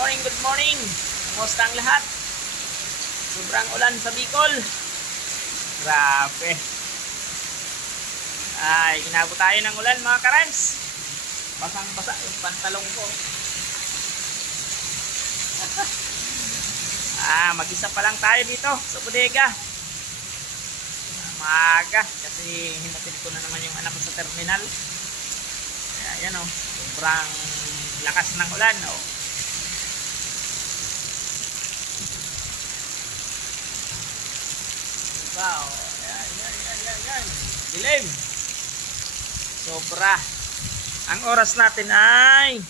morning, good morning. Kumusta ang lahat? Sobrang ulan sa Bicol. Grabe. Ay, inabot tayo ng ulan mga karams. Basang-basa yung pantalong ko. Mag-isa pa lang tayo dito sa bodega. Maaga kasi hinatid ko na naman yung anak ko sa terminal. Kaya yan o, sobrang lakas ng ulan o. Diba o, yan. Dilim. Sobra. Ang oras natin ay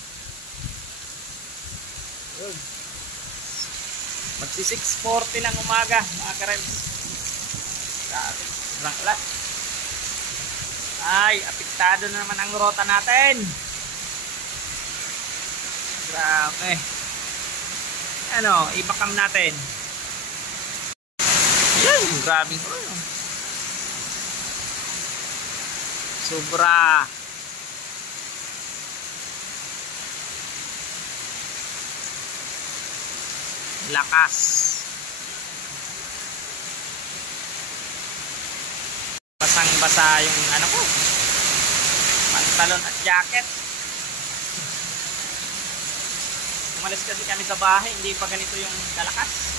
magsi 6:40 ng umaga mga karems. Grabe, sobrang ulan. Ay, apektado na naman ang rota natin. Grabe. Ano, ibakam natin. Yan, grabing ulan. Sobra. Lakas. Basang-basa yung ano ko, pantalon at jacket. Umalis kasi kami sa bahay, hindi pa ganito yung kalakas.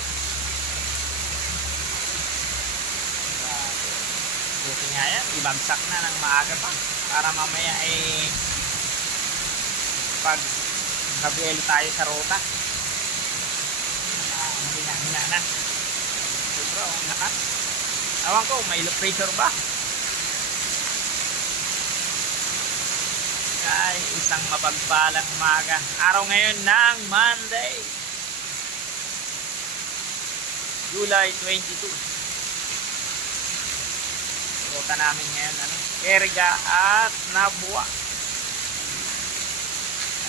Buti nga yan, ibagsak na ng maaga pa para mamaya ay pag nabuelo tayo sa rota hina na. Sobra ang lakas. Awan ko, may low pressure ba? Ay, isang mapagpalang umaga. Araw ngayon ng Monday, July 22. Rota namin ngayon, Erga at Nabua.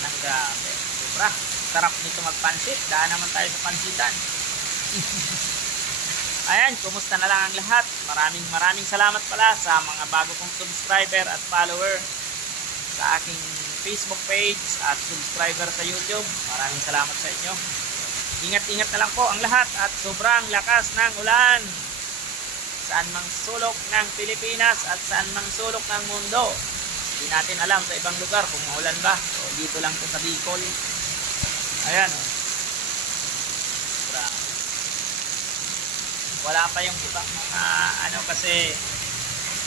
Anong grabe. Sobra. Sarap nito magpansit. Daan naman tayo sa pansitan. Ayan, kumusta na lang ang lahat. Maraming salamat pala sa mga bago kong subscriber at follower sa aking Facebook page at subscriber sa YouTube. Maraming salamat sa inyo. Ingat-ingat na lang po ang lahat at sobrang lakas ng ulan. Saan mang sulok ng Pilipinas at saan mang sulok ng mundo. Hindi natin alam sa ibang lugar kung maulan ba. So, dito lang po sa Bicol. Ayan o. Wala pa yung ibang mga kasi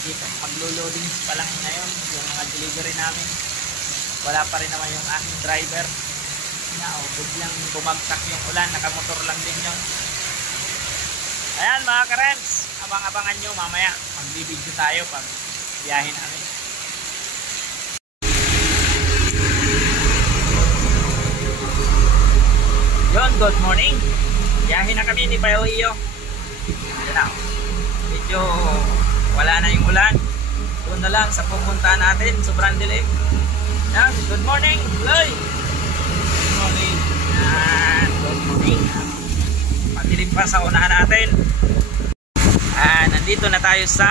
dito maglo-loading pa lang ngayon yung mga delivery namin. Wala pa rin naman yung aking driver. Biglang bumagsak yung ulan, nakamotor lang din yun. Ayan mga karems, abang-abangan nyo mamaya. Magbibideo tayo pag biyahe namin. Yon, good morning. Biyahe na kami ni Payoyo. Medyo wala na yung ulan. Doon na lang sa pupunta natin. Sobrang dilim. Good morning, Loy. Good morning. Good morning. Madilim pa sa unahan natin. Nandito na tayo sa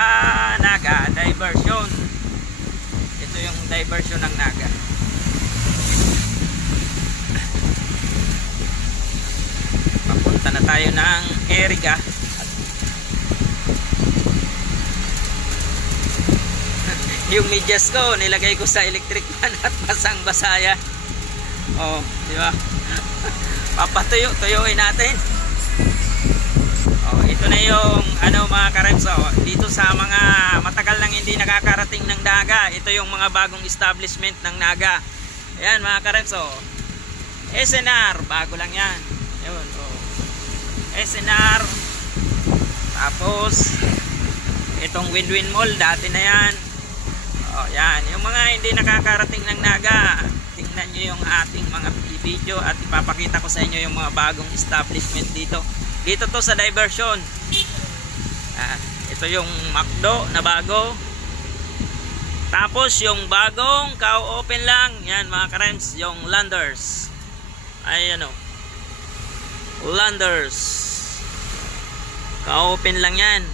Naga Diversion. Ito yung diversion ng Naga. Papunta na tayo ng Erga. Yung medyas ko nilagay ko sa electric fan at basang-basa yan. Di ba? Papatuyo-tuyuin natin. Ito na yung mga karems. Dito sa mga matagal nang hindi nakakarating ng Naga, ito yung mga bagong establishment ng Naga. Ayan mga karems. SNR, bago lang yan. Ayun, SNR. Tapos itong Win-Win Mall, dati na yan. Yan, yung mga hindi nakakarating ng Naga, tingnan nyo yung ating mga video at ipapakita ko sa inyo yung mga bagong establishment dito. Dito to sa diversion. Ito yung McDo na bago. Tapos yung bagong ka-open lang, yan mga karems, yung Landers. Ayan Landers. Ka-open lang yan.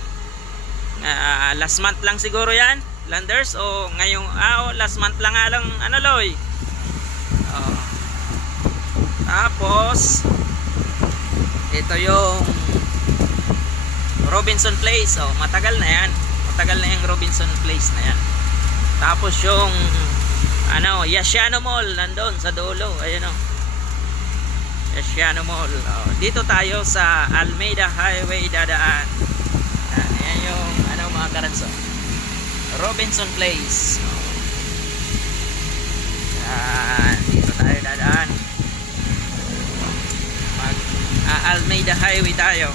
Last month lang siguro yan. Landers o ngayong last month lang nga lang Loy. Tapos ito yung Robinson Place. Oh, matagal na yan. Matagal na yung Robinson Place na yan. Tapos yung ano, Yasiano Mall nandun sa dulo. Ayun oh. Yasiano Mall. Oh, dito tayo sa Almeida Highway dadaan. Ayan yung ano mga karanso. Robinson Place. Oh. Yan, dito tayo dadaan. Almeida Highway tayo.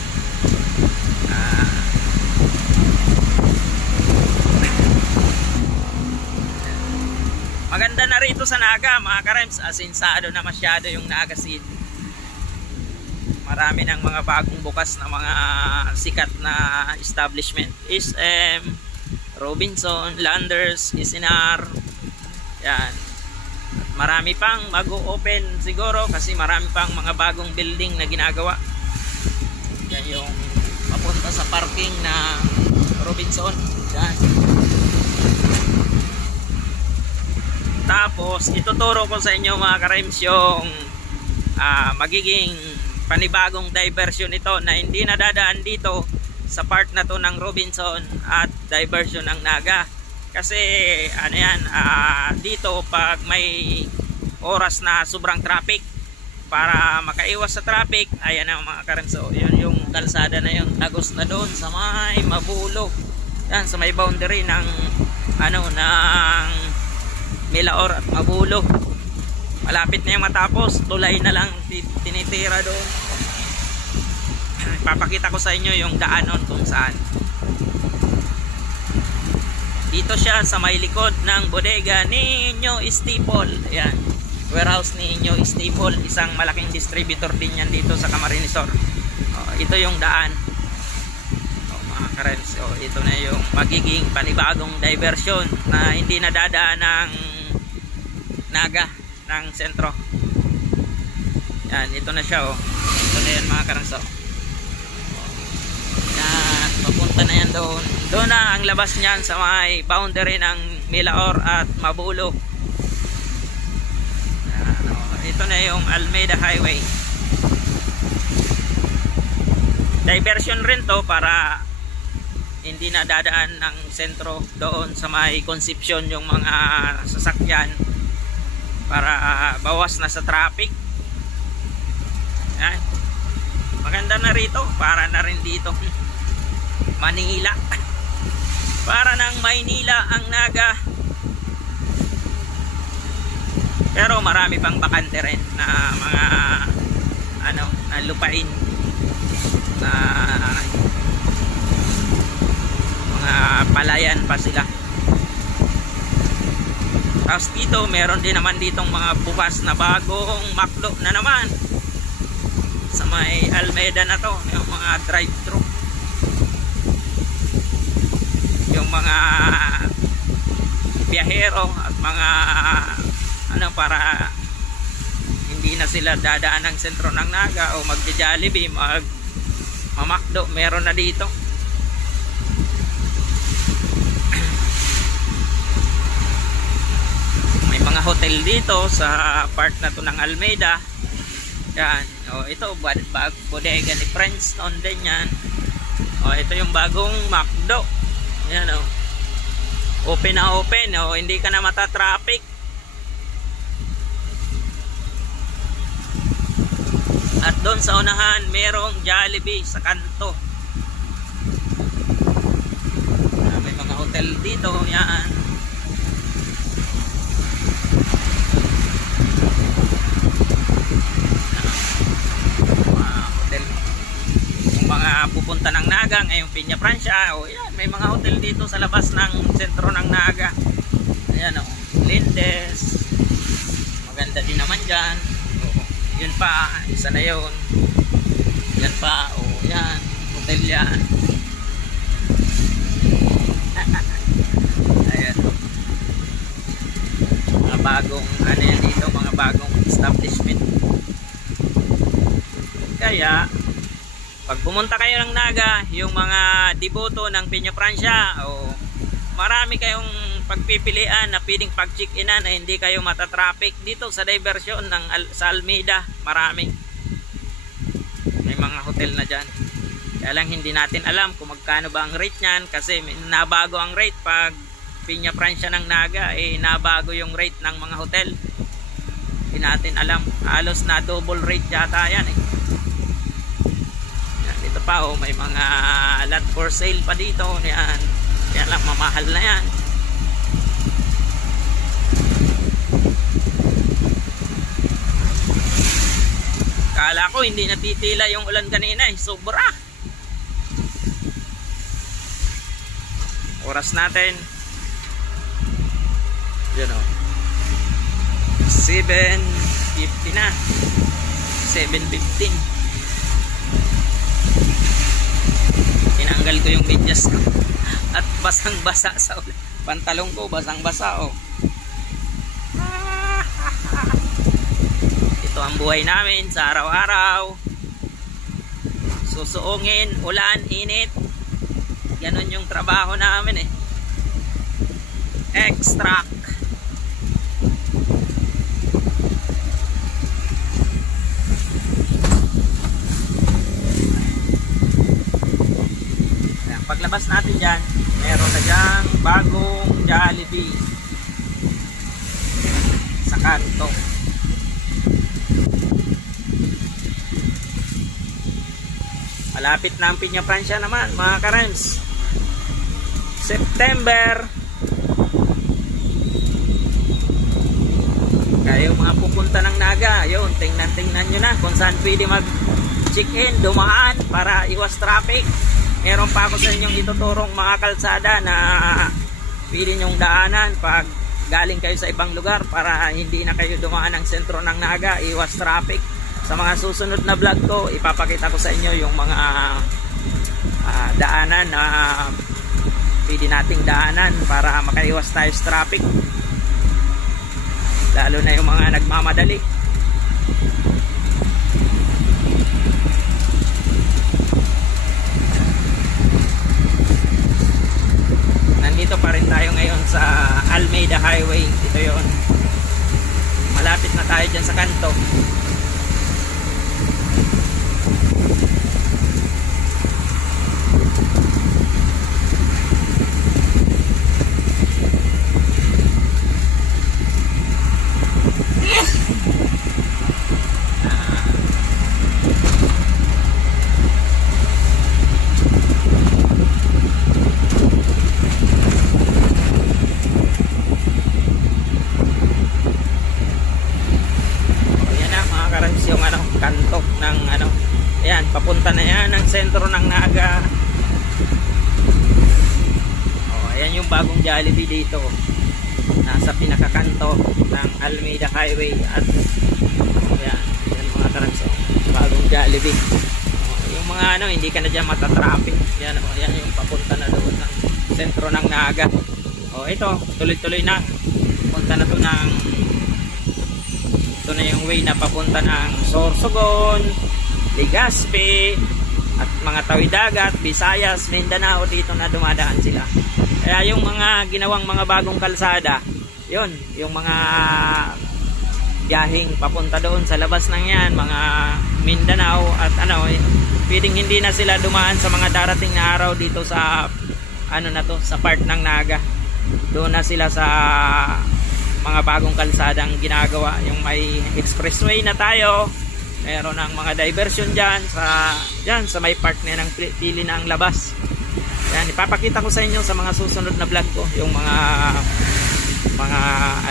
Maganda na rito sa Naga mga karems, asinsado na masyado yung Naga City. Marami ng mga bagong bukas na mga sikat na establishment. SM, Robinson, Landers, Isinar. Yan. At marami pang mag-open siguro kasi marami pang mga bagong building na ginagawa. Yan yung papunta sa parking na Robinson. Yan. Tapos ituturo ko sa inyo mga karems yung magiging panibagong diversion ito na hindi nadadaan dito sa part na to ng Robinson at diversion ng Naga. Kasi ano yan, dito pag may oras na sobrang traffic, para makaiwas sa traffic, ayan ang mga karems. So yun yung kalsada na yun, tagos na doon sa may Mabulo. Yan sa may boundary ng ano ng Milaor at Mabulo. Malapit na yung matapos, tulay na lang tinitira doon. Papakita ko sa inyo yung daanon kung saan. Dito siya sa may likod ng bodega ni Inyo Staple. Ayan, warehouse ni Inyo Staple, isang malaking distributor din yan dito sa Camarinesor. Ito yung daan. Mga karems, ito na yung magiging panibagong diversion na hindi nadadaan ng Naga ng sentro. Yan, ito na siya oh. Ito na yan mga karems. Yan, papunta na yan doon. Doon na ang labas niyan sa may boundary ng Milaor at Mabulo. Yan, ito na yung Almeida Highway. Diversion rin to para hindi na dadaan ng sentro doon sa may Concepcion yung mga sasakyan, para bawas na sa traffic. Yan. Maganda na rito, para na rin dito Manila. Para ng Maynila ang Naga. Pero marami pang bakante rin na mga ano, na lupain na mga palayan pa sila. Tapos dito meron din naman ditong mga bukas na bagong McDo na naman sa may Almeida na to, yung mga drive-thru, yung mga biyahero at mga ano, para hindi na sila dadaan ng sentro ng Naga o magja-Jollibee, mag-McDo, meron na dito. May mga hotel dito sa part na to ng Almeida. Yan, ito bodega ni Friends noon din yan. Ito yung bagong McDo. Yan open na open, hindi ka na mata-traffic. At doon sa unahan merong Jollibee sa kanto. May mga hotel dito. Yan, hotel. Yung mga pupunta ng Naga ngayong Piña Francia, yan, may mga hotel dito sa labas ng sentro ng Naga. Ayan Lindes, maganda din naman dyan. Yun pa, isa na yun. Yan pa, yan, hotel yan. Ayan, mga bagong ano yan dito, mga bagong establishment. Kaya pag pumunta kayo ng Naga, yung mga deboto ng Piña Francia, marami kayong pagpipilian na pwedeng pag-check-inan na hindi kayo matatraffic dito sa diversion ng sa Almeida. Marami. May mga hotel na dyan. Kaya lang hindi natin alam kung magkano ba ang rate niyan kasi nabago ang rate pag Piña Francia ng Naga, nabago yung rate ng mga hotel. Hindi natin alam. Halos na double rate yata yan Yan, dito pa may mga lot for sale pa dito. Yan. Kaya lang mamahal na yan. Kala ko hindi natitila yung ulan kanina sobra. Oras natin yun 7:50 na. 7:15. Tinanggal ko yung medyas ko at basang basa sa ulan. Pantalong ko basang basa Ito ang buhay namin sa araw-araw. Susuungin, ulan, init. Ganon yung trabaho namin Extract. Paglabas natin dyan, meron na dyan bagong Jollibee sa kanto. Malapit na ang Piña Francia naman mga ka-Rems. September. Kayo mga pupunta ng Naga, yun, tingnan nyo na kung saan pwede mag-check-in, dumaan para iwas traffic. Meron pa ako sa inyong ituturong mga kalsada na pwede nyong daanan pag galing kayo sa ibang lugar para hindi na kayo dumaan ng sentro ng Naga, iwas traffic. Sa mga susunod na vlog ko, ipapakita ko sa inyo yung mga daanan na pwede nating daanan para makaiwas tayo sa traffic. Lalo na yung mga nagmamadali. Nandito pa rin tayo ngayon sa Almeida Highway. Ito yon. Malapit na tayo dyan sa kanto. Kanto ng ayan, papunta na yan ang sentro ng Naga. Ayan yung bagong Jollibee dito, nasa pinakakanto ng Almeida Highway. At ayan mga karanso, bagong Jollibee. Yung mga hindi ka na dyan matatraffic. Yan yung papunta na doon ng sentro ng Naga. Ito tuloy-tuloy na, punta na to ng ito na yung way na papunta ng Sorsogon, Legazpi at mga Tawid-dagat, Visayas, Mindanao. Dito na dumadaan sila. Kaya yung mga ginawang mga bagong kalsada, yun, yung mga biyaheng papunta doon sa labas ng yan, mga Mindanao at pwedeng hindi na sila dumaan sa mga darating na araw dito sa sa part ng Naga. Doon na sila sa mga bagong kalsadang ginagawa. Yung may expressway na tayo, meron ng mga diversion dyan sa may part na ng pili na ang labas. Yan, ipapakita ko sa inyo sa mga susunod na vlog ko yung mga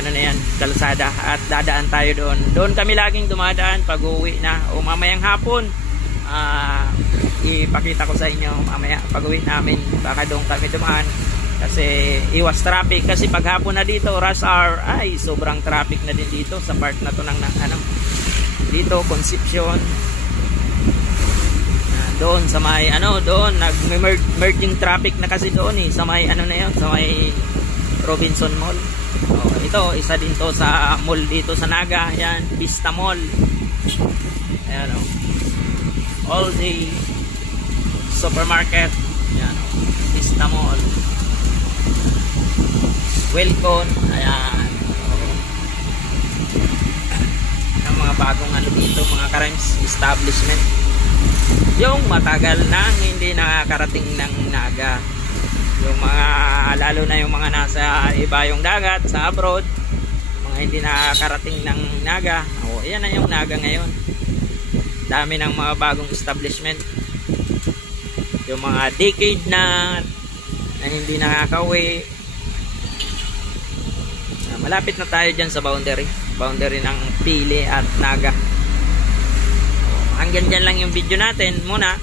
na yan, kalsada, at dadaan tayo doon kami laging dumadaan pag uwi na o mamayang hapon. Ipakita ko sa inyo mamaya pag uwi namin, baka doon kami dumaan kasi iwas traffic. Kasi paghapon na dito, rush hour, ay sobrang traffic na din dito sa part na to ng dito, Concepcion. Doon sa may doon nag-merging traffic na kasi doon sa may na yun, sa may Robinson Mall. Ito isa din to sa mall dito sa Naga. Yan, Vista Mall. Ayan all day supermarket. Yan, Vista Mall. Welcome. Ayan. Ang mga bagong ano dito, mga ka-Rhymes, establishment. Yung matagal nang hindi nakakarating ng naga. Yung mga, lalo na yung mga nasa iba yung dagat, sa abroad, mga hindi nakakarating ng naga. O, yan na yung naga ngayon. Dami ng mga bagong establishment. Yung mga decade na hindi nakakauwi. Malapit na tayo dyan sa boundary ng Pili at Naga. Hanggang dyan lang yung video natin muna,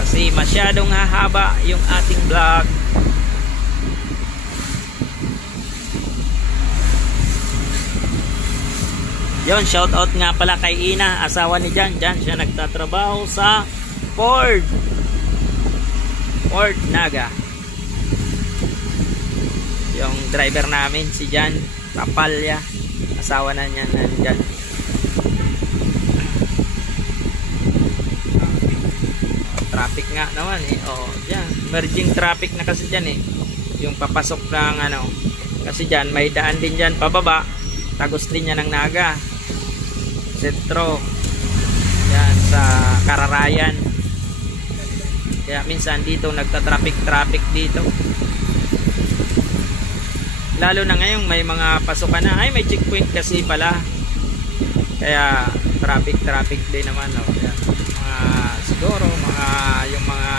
kasi masyadong hahaba yung ating vlog. Yon, shout out nga pala kay Ina, asawa ni Jan. Jan, siya nagtatrabaho sa Ford Naga. Yung driver namin si Jan Tapalya, asawa na niya nandyan. Traffic nga naman eh. Oh, yan, merging traffic na kasi dyan eh. Yung papasok ng ano, kasi dyan may daan din dyan pababa, tagos din yan ng Naga sentro yan sa Kararayan. Kaya minsan dito nagta-traffic dito, lalo na ngayon may mga pasukan na, ay may checkpoint kasi pala, kaya traffic din naman. Oh. Yan. Siguro yung mga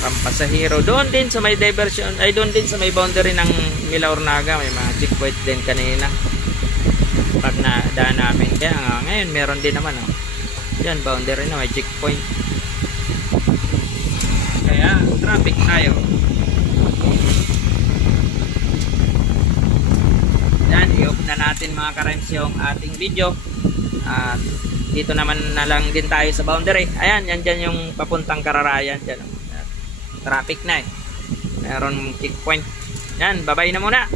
pampasahero doon din sa may diversion, ay doon din sa may boundary ng Milaor Naga, may mga checkpoint din kanina pag nadaan namin. Kaya ngayon meron din naman. Oh. Yan, boundary na may checkpoint, kaya traffic tayo. Yan, i-off na natin mga ka-Rhymes yung ating video. At dito naman na lang din tayo sa boundary. Ayan, yan dyan yung papuntang Kararayan dyan. Traffic na eh, meron checkpoint. Yan, bye-bye na muna.